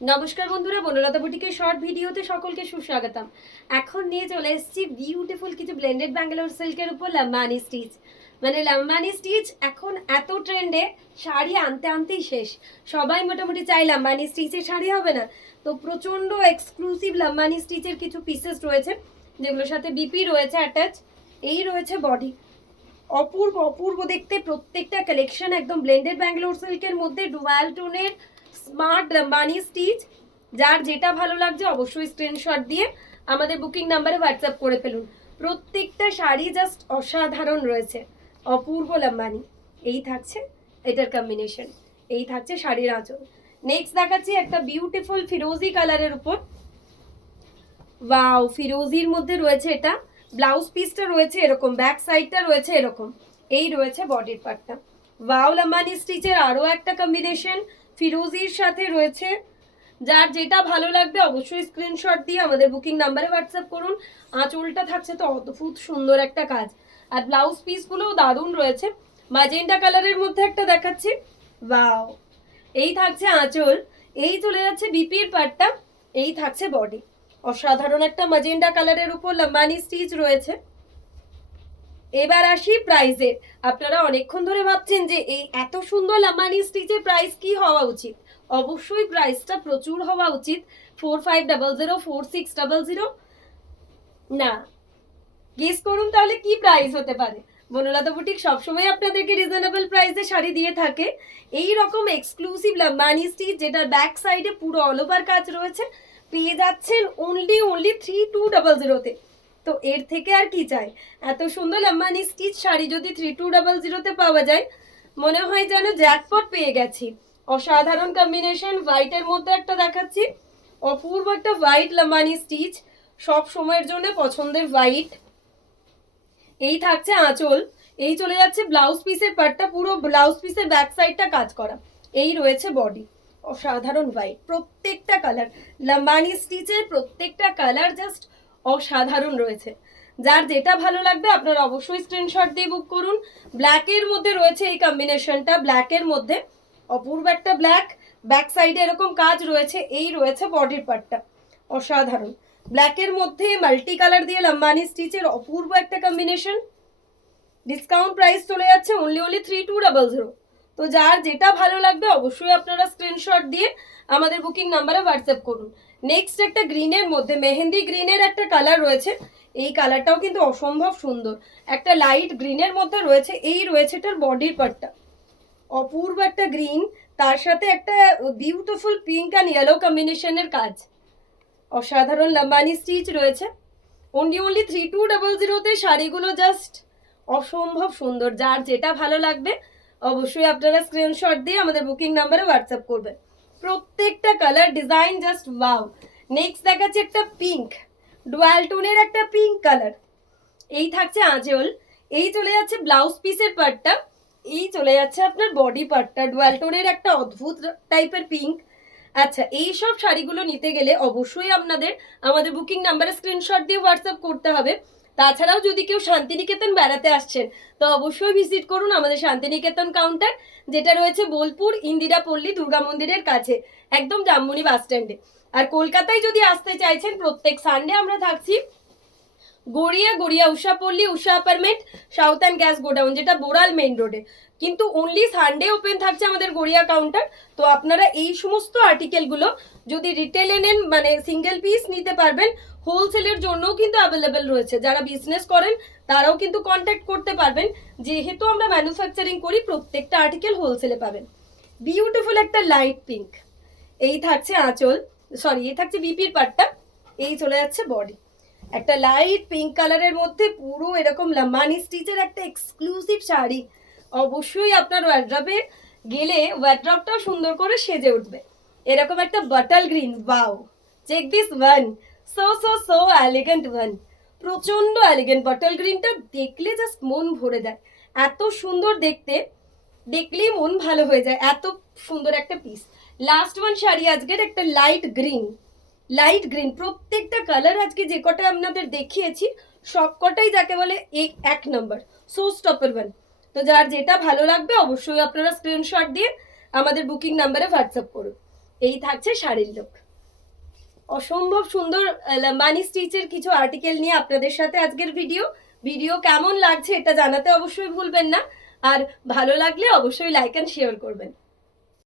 নমস্কার বন্ধুরা, বনলতা বুটিকের শর্ট ভিডিওতে সকলকে সুস্বাগতম। এখন নিয়ে চলে এসেছি বিউটিফুল কিছু ব্লেন্ডেড ব্যাঙ্গালোর সিল্কের উপর লাম্বানি স্টিচ। মানে লাম্বানি স্টিচ এখন এত ট্রেন্ডে, শাড়ি আনতে আনতেই শেষ। সবাই মোটামুটি চাই লাম্বানি স্টিচের শাড়ি হবে না, তো প্রচণ্ড এক্সক্লুসিভ লাম্বানি স্টিচের কিছু পিসেস রয়েছে যেগুলোর সাথে বিপি রয়েছে অ্যাটাচ। এই রয়েছে বডি, অপূর্ব অপূর্ব দেখতে প্রত্যেকটা কালেকশন, একদম ব্লেন্ডেড ব্যাঙ্গালোর সিল্কের মধ্যে ডুয়াল টোনের স্মার্ট লাম্বানি স্টিচ। যার যেটা ভালো লাগছে অবশ্যই স্ক্রিনশট দিয়ে আমাদের বুকিং নাম্বারে হোয়াটসঅ্যাপ করে ফেলুন। প্রত্যেকটা শাড়ি জাস্ট অসাধারণ রয়েছে, অপূর্ব লাম্বানি। এই থাকছে এটার কম্বিনেশন, এই থাকছে শাড়ির আঁচল। নেক্সট দেখাচ্ছি একটা বিউটিফুল ফিরোজি কালারের উপর। ওয়াও, ফিরোজির মধ্যে রয়েছে এটা। ব্লাউজ পিসটা রয়েছে এরকম, ব্যাক সাইডটা রয়েছে এরকম, এই রয়েছে বডির পার্টটা। ওয়াও, লাম্বানি স্টিচের আরও একটা কম্বিনেশন ফিরোজির সাথে রয়েছে। যার যেটা ভালো লাগবে অবশ্যই স্ক্রিনশট দিয়ে আমাদের বুকিং নাম্বারে হোয়াটসঅ্যাপ করুন। আঁচলটা থাকছে তো অদ্ভুত সুন্দর একটা কাজ, আর ব্লাউজ পিসগুলোও দারুণ রয়েছে। ম্যাজেন্টা কালারের মধ্যে একটা দেখাচ্ছি। ওয়াও, এই থাকছে আঁচল, এই চলে যাচ্ছে বিপির পার্টটা, এই থাকছে বডি। অসাধারণ একটা ম্যাজেন্টা কালারের উপর লাম্বানি স্টিচ রয়েছে। এবার আসি প্রাইসে। আপনারা অনেকক্ষণ ধরে ভাবছেন যে এই এত সুন্দর লাম্বানি স্টিচের প্রাইস কি হওয়া উচিত। অবশ্যই প্রাইসটা প্রচুর হওয়া উচিত। 4500, 4600 না, গেস করুন তাহলে কি প্রাইস হতে পারে। বনলতা বুটিক সবসময় আপনাদেরকে রিজনেবল প্রাইসে শাড়ি দিয়ে থাকে। এই রকম এক্সক্লুসিভ লাম্বানি স্টিচ যেটার ব্যাক সাইডে পুরো অল ওভার কাজ রয়েছে পেয়ে যাচ্ছেন অনলি 3200-তে। তো এর থেকে আর কি চাই। এত সুন্দর লাম্বানি স্টিচ শাড়ি যদি 3200-তে পাওয়া যায়, মনে হয় যেন জ্যাকপট পেয়ে গেছি। অসাধারণ কম্বিনেশন। হোয়াইটের মধ্যে একটা দেখাচ্ছি, অপূর্ব একটা হোয়াইট লাম্বানি স্টিচ, সব সময়ের জন্য পছন্দের হোয়াইট। এই থাকছে আঁচল, এই চলে যাচ্ছে ব্লাউজ পিসের পার্টটা, পুরো ব্লাউজ পিসের ব্যাক সাইডটা কাজ করা। এই রয়েছে বডি, অসাধারণ হোয়াইট। প্রত্যেকটা কালার লাম্বানি স্টিচের প্রত্যেকটা কালার জাস্ট অসাধারণ রয়েছে। যার যেটা ভালো লাগবে আপনারা অবশ্যই স্ক্রিনশট দিয়ে বুক করুন। ব্ল্যাকের মধ্যে রয়েছে এই কম্বিনেশনটা, ব্ল্যাকের মধ্যে অপূর্ব একটা ব্ল্যাক, ব্যাক সাইডে এরকম কাজ রয়েছে। এই রয়েছে বডির পার্টটা, অসাধারণ। ব্ল্যাকের মধ্যে মাল্টি কালার দিয়ে লাম্বানি স্টিচের অপূর্ব একটা কম্বিনেশন। ডিসকাউন্ট প্রাইস চলে যাচ্ছে অনলি 3200। তো যার যেটা ভালো লাগবে অবশ্যই আপনারা স্ক্রিনশট দিয়ে আমাদের বুকিং নাম্বারে হোয়াটসঅ্যাপ করুন। নেক্সট একটা গ্রিনের মধ্যে, মেহেন্দি গ্রিনের একটা কালার রয়েছে। এই কালারটাও কিন্তু অসম্ভব সুন্দর, একটা লাইট গ্রিনের মধ্যে রয়েছে। এই রয়েছে এটার বডির পার্টটা, অপূর্ব একটা গ্রিন, তার সাথে একটা বিউটিফুল পিঙ্ক অ্যান্ড ইয়েলো কম্বিনেশনের কাজ। অসাধারণ লাম্বানি স্টিচ রয়েছে। অনলি 3200-তে শাড়িগুলো জাস্ট অসম্ভব সুন্দর। যার যেটা ভালো লাগবে অবশ্যই আপনারা স্ক্রিনশট দিয়ে আমাদের বুকিং নাম্বারে হোয়াটসঅ্যাপ করবেন। প্রত্যেকটা colour design just wow. Next দেখাচ্ছে একটা পিঙ্ক, ডুয়াল টোনের একটা পিঙ্ক কালার। এই থাকছে আঁচল, এই চলে যাচ্ছে ব্লাউজ পিসের পার্টটা, এই চলে যাচ্ছে আপনার বডি পার্টটা। ডুয়াল টোনের একটা অদ্ভুত টাইপের পিঙ্ক। আচ্ছা, এই সব শাড়িগুলো নিতে গেলে অবশ্যই আপনাদের আমাদের বুকিং নাম্বারে স্ক্রিনশট দিয়ে হোয়াটসঅ্যাপ করতে হবে। তাছাড়াও যদি কেউ শান্তিনিকেতন বেড়াতে আসছেন তো অবশ্যই ভিজিট করুন আমাদের শান্তিনিকেতন কাউন্টার, যেটা রয়েছে বোলপুর ইন্দিরা পল্লী দুর্গা মন্দিরের কাছে, একদম জামমনি বাস স্ট্যান্ডে। আর কলকাতায় যদি আসতে চাইছেন প্রত্যেক সানডে আমরা থাকছি Garia Ushapalli Usha apartment, south and gas godown, যেটা বোরাল মেইন রোডে। কিন্তু অনলি সানডে ওপেন থাকছে আমাদের গড়িয়া কাউন্টার। তো আপনারা এই সমস্ত আর্টিকেলগুলো যদি রিটেলে নেন, মানে সিঙ্গেল পিস নিতে পারবেন। হোলসেলের জন্যও কিন্তু অ্যাভেলেবেল রয়েছে, যারা বিজনেস করেন তারাও কিন্তু কন্ট্যাক্ট করতে পারবেন। যেহেতু আমরা ম্যানুফ্যাকচারিং করি, প্রত্যেকটা আর্টিকেল হোলসেলে পাবেন। বিউটিফুল একটা লাইট পিঙ্ক, এই থাকছে আঁচল, সরি এই থাকছে বিপির পার্টটা, এই চলে যাচ্ছে বডি। একটা লাইট পিঙ্ক কালারের মধ্যে পুরো এরকম লাম্বানি স্টিচের একটা এক্সক্লুসিভ শাড়ি। অবশ্যই আপনার ওয়ার্ড্রপে গেলে ওয়ার্ড্রপটাও সুন্দর করে সেজে উঠবে। এরকম একটা bottle green, wow, check this one, so so so elegant one. প্রচন্ড এলিগেন্ট বাটাল গ্রিনটা, দেখলে জাস্ট মন ভরে যায়। এত সুন্দর দেখতে, দেখলেই মন ভালো হয়ে যায়, এত সুন্দর একটা পিস। লাস্ট ওয়ান শাড়ি আজকের একটা লাইট গ্রিন, লাইট গ্রিন। প্রত্যেকটা কালার আজকে যে কটা আপনাদের দেখিয়েছি সব কটাই যাকে বলে এক নাম্বার, সো স্টপার ওয়ান। তো যার যেটা ভালো লাগবে অবশ্যই আপনারা স্ক্রিনশট দিয়ে আমাদের বুকিং নাম্বারে হোয়াটসঅ্যাপ করুন। এই থাকছে শাড়ির লুক। অসম্ভব সুন্দর লাম্বানি স্টিচের কিছু আর্টিকেল নিয়ে আপনাদের সাথে আজকের ভিডিও কেমন লাগছে এটা জানাতে অবশ্যই ভুলবেন না, আর ভালো লাগলে অবশ্যই লাইক অ্যান্ড শেয়ার করবেন।